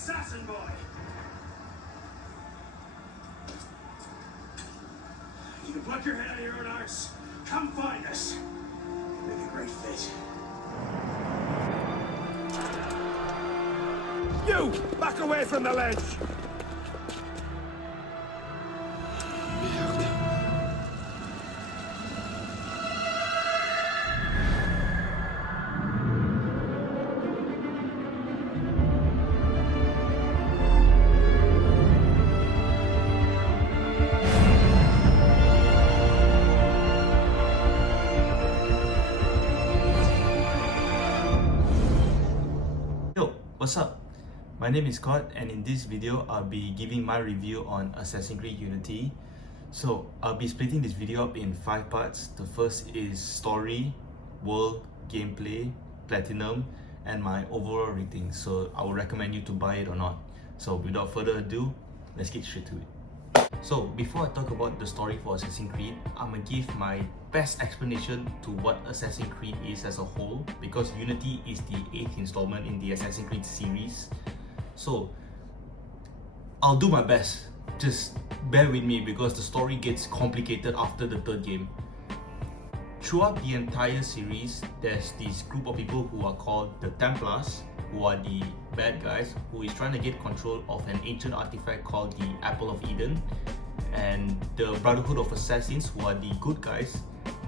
assassin boy. You can pluck your head out of your own arse. Come find us. Make a great fit. You! Back away from the ledge! Yo, what's up? My name is Scott, and in this video I'll be giving my review on Assassin's Creed Unity. So I'll be splitting this video up in 5 parts. The first is story, world, gameplay, platinum, and my overall rating. So I would recommend you to buy it or not. So without further ado, let's get straight to it. So before I talk about the story for Assassin's Creed, I'm gonna give my best explanation to what Assassin's Creed is as a whole, because Unity is the 8th installment in the Assassin's Creed series. So I'll do my best, just bear with me because the story gets complicated after the 3rd game. Throughout the entire series, there's this group of people who are called the Templars, who are the bad guys, who is trying to get control of an ancient artifact called the Apple of Eden. And the Brotherhood of Assassins, who are the good guys,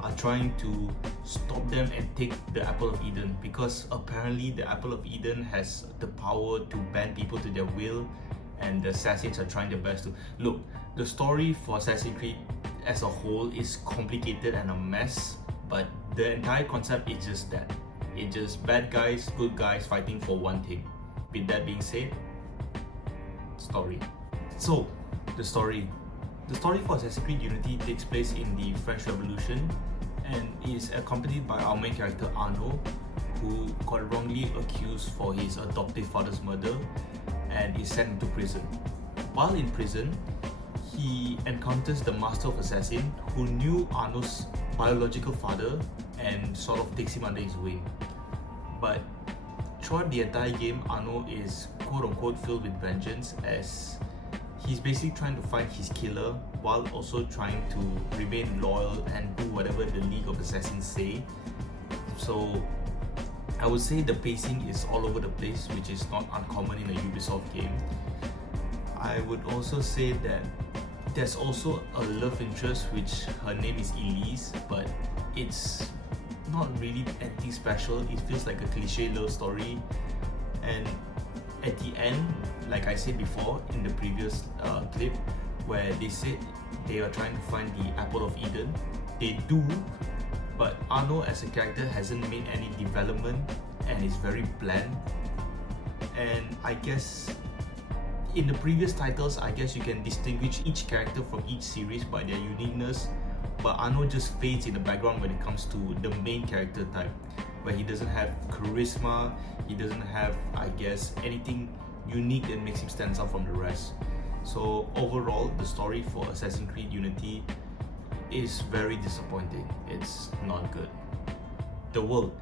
are trying to stop them and take the Apple of Eden, because apparently the Apple of Eden has the power to bend people to their will, and the Assassins are trying their best to... Look, the story for Assassin's Creed as a whole is complicated and a mess, but the entire concept is just that. It's just bad guys, good guys fighting for one thing. With that being said, story. So, the story. The story for Assassin's Creed Unity takes place in the French Revolution and is accompanied by our main character Arnaud, who got wrongly accused for his adoptive father's murder and is sent into prison. While in prison, he encounters the Master of Assassin, who knew Arnaud's biological father and sort of takes him under his wing. But throughout the entire game, Arnaud is quote-unquote filled with vengeance, as he's basically trying to find his killer while also trying to remain loyal and do whatever the League of Assassins say. So I would say the pacing is all over the place, which is not uncommon in a Ubisoft game. I would also say that there's also a love interest, which her name is Elise, but it's not really anything special. It feels like a cliche love story, and at the end, like I said before in the previous clip, where they said they are trying to find the Apple of Eden, they do, but Arnaud as a character hasn't made any development and is very bland. And I guess in the previous titles, I guess you can distinguish each character from each series by their uniqueness, but Arnaud just fades in the background when it comes to the main character type, where he doesn't have charisma, he doesn't have, I guess, anything unique that makes him stand out from the rest. So overall, the story for Assassin's Creed Unity is very disappointing. It's not good. The world.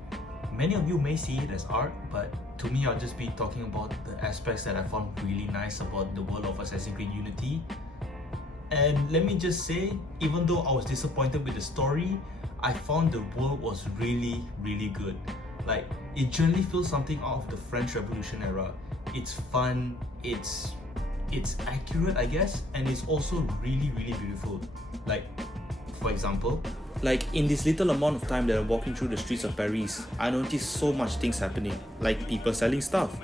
Many of you may see it as art, but to me, I'll just be talking about the aspects that I found really nice about the world of Assassin's Creed Unity. And let me just say, even though I was disappointed with the story, I found the world was really, really good. Like, it generally feels something out of the French Revolution era. It's fun, it's accurate, I guess, and it's also really, really beautiful. Like, for example, like in this little amount of time that I'm walking through the streets of Paris, I noticed so much things happening, like people selling stuff,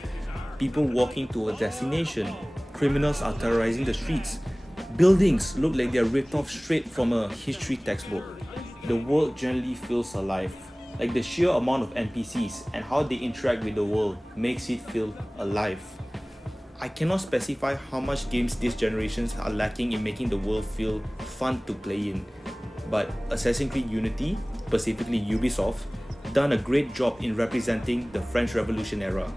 people walking to a destination, criminals are terrorizing the streets, buildings look like they're ripped off straight from a history textbook. The world generally feels alive. Like the sheer amount of NPCs and how they interact with the world makes it feel alive. I cannot specify how much games these generations are lacking in making the world feel fun to play in, but Assassin's Creed Unity, specifically Ubisoft, done a great job in representing the French Revolution era.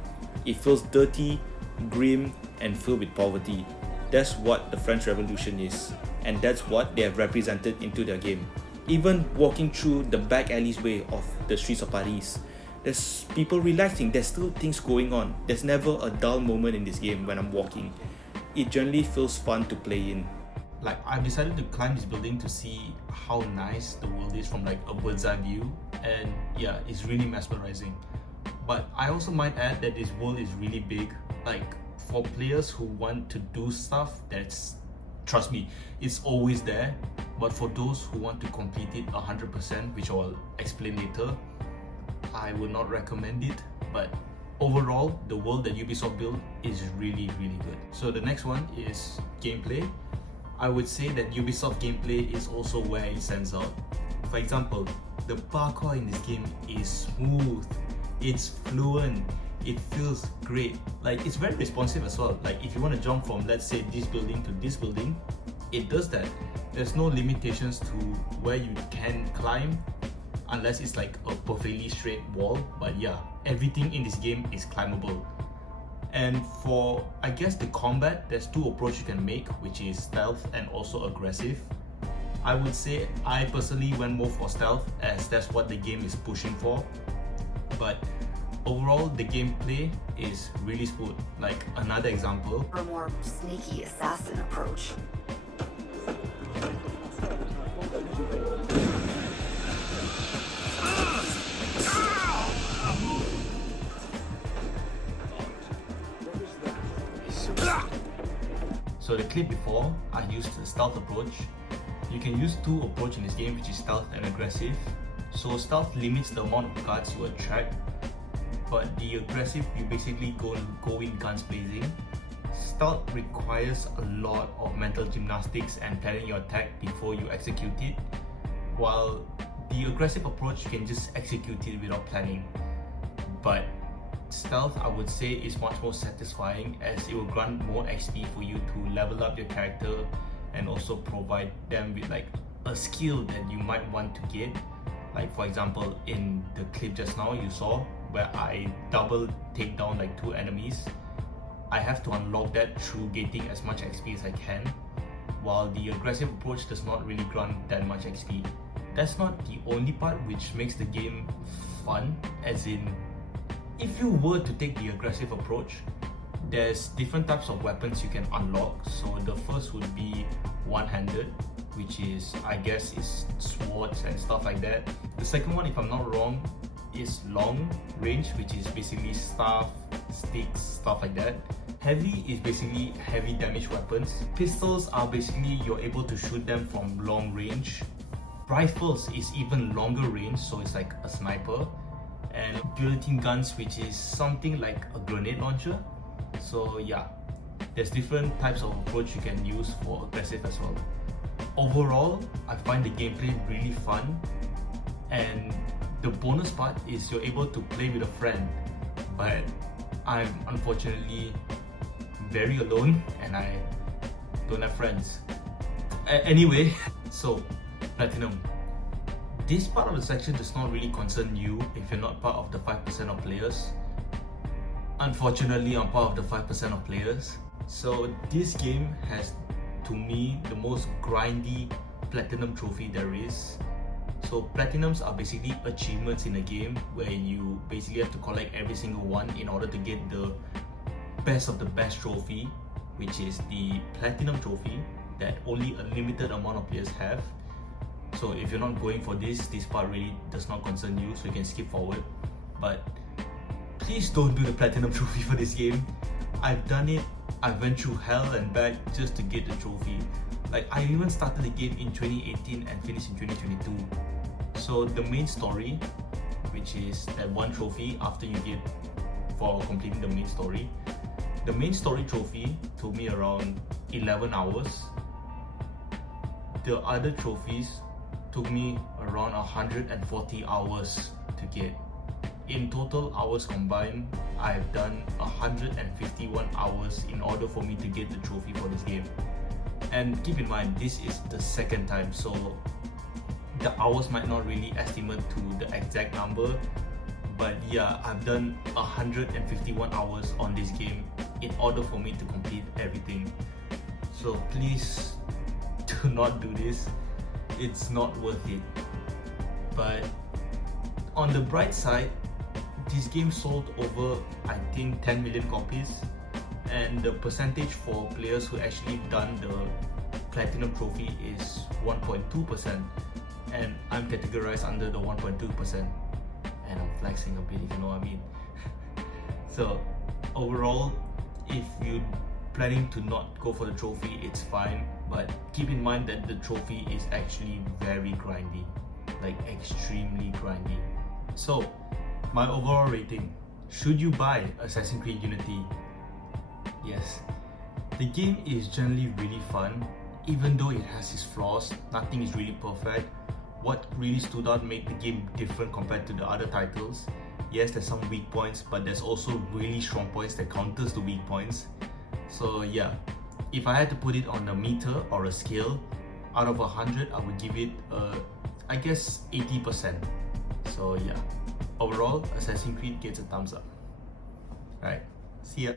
It feels dirty, grim, and filled with poverty. That's what the French Revolution is, and that's what they have represented into their game. Even walking through the back alleyway of the streets of Paris, There's people relaxing, there's still things going on. There's never a dull moment in this game when I'm walking. It generally feels fun to play in. Like, I've decided to climb this building to see how nice the world is from like a bird's eye view, and yeah, it's really mesmerizing. But I also might add that this world is really big. Like, for players who want to do stuff, trust me, it's always there. But for those who want to complete it 100%, which I'll explain later, I would not recommend it. But overall, the world that Ubisoft built is really good. So the next one is gameplay. I would say that Ubisoft gameplay is also where it stands out. For example, the parkour in this game is smooth, it's fluent, it feels great. Like, it's very responsive as well. Like, if you want to jump from, let's say, this building to this building, it does that. There's no limitations to where you can climb unless it's like a perfectly straight wall. But yeah, everything in this game is climbable. And for, I guess, the combat, there's two approaches you can make, which is stealth and also aggressive. I would say I personally went more for stealth, as that's what the game is pushing for. But overall, the gameplay is really smooth. Like, another example, A more sneaky assassin approach. so the clip before, I used the stealth approach. You can use two approaches in this game, which is stealth and aggressive. So stealth limits the amount of guards you attract, but the aggressive, you basically go in guns blazing. Stealth requires a lot of mental gymnastics and planning your attack before you execute it, while the aggressive approach, you can just execute it without planning. But stealth, I would say, is much more satisfying, as it will grant more XP for you to level up your character and also provide them with like a skill that you might want to get. Like, for example, in the clip just now you saw where I double take down like 2 enemies, I have to unlock that through getting as much XP as I can, while the aggressive approach does not really grant that much XP. That's not the only part which makes the game fun, as in, if you were to take the aggressive approach, there's different types of weapons you can unlock. So the first would be one-handed, which is, I guess, is swords and stuff like that. The second one, if I'm not wrong, is long range, which is basically staff, sticks, stuff like that. Heavy is basically heavy damage weapons. Pistols are basically you're able to shoot them from long range. Rifles is even longer range, so it's like a sniper. And guillotine guns, which is something like a grenade launcher. So yeah, there's different types of approach you can use for aggressive as well. Overall, I find the gameplay really fun, and the bonus part is you're able to play with a friend, but I'm unfortunately very alone and I don't have friends. Anyway, so Platinum. This part of the section does not really concern you if you're not part of the 5% of players. Unfortunately, I'm part of the 5% of players. So this game has, to me, the most grindy platinum trophy there is. So platinums are basically achievements in a game where you basically have to collect every single one in order to get the best of the best trophy, which is the platinum trophy that only a limited amount of players have. So if you're not going for this part really does not concern you, so you can skip forward. But please don't do the platinum trophy for this game. I've done it. I went through hell and back just to get the trophy. Like, I even started the game in 2018 and finished in 2022. So the main story, which is that one trophy after you get for completing the main story. The main story trophy took me around 11 hours. The other trophies took me around 140 hours to get. In total hours combined, I've done 151 hours in order for me to get the trophy for this game. And keep in mind, this is the second time, so the hours might not really estimate to the exact number, but yeah, I've done 151 hours on this game in order for me to complete everything. So please do not do this. It's not worth it. But on the bright side, this game sold over, I think, 10 million copies, and the percentage for players who actually done the Platinum Trophy is 1.2%, and I'm categorized under the 1.2%, and I'm flexing a bit, if you know what I mean. So overall, if you're planning to not go for the trophy, it's fine, but keep in mind that the trophy is actually very grindy, like extremely grindy. So my overall rating: should you buy Assassin's Creed Unity? Yes. The game is generally really fun, even though it has its flaws. Nothing is really perfect. What really stood out made the game different compared to the other titles. Yes, there's some weak points, but there's also really strong points that counters the weak points. So yeah, if I had to put it on a meter or a scale, out of 100, I would give it I guess 80%. So yeah, overall, Assassin's Creed gets a thumbs up. Alright, see ya.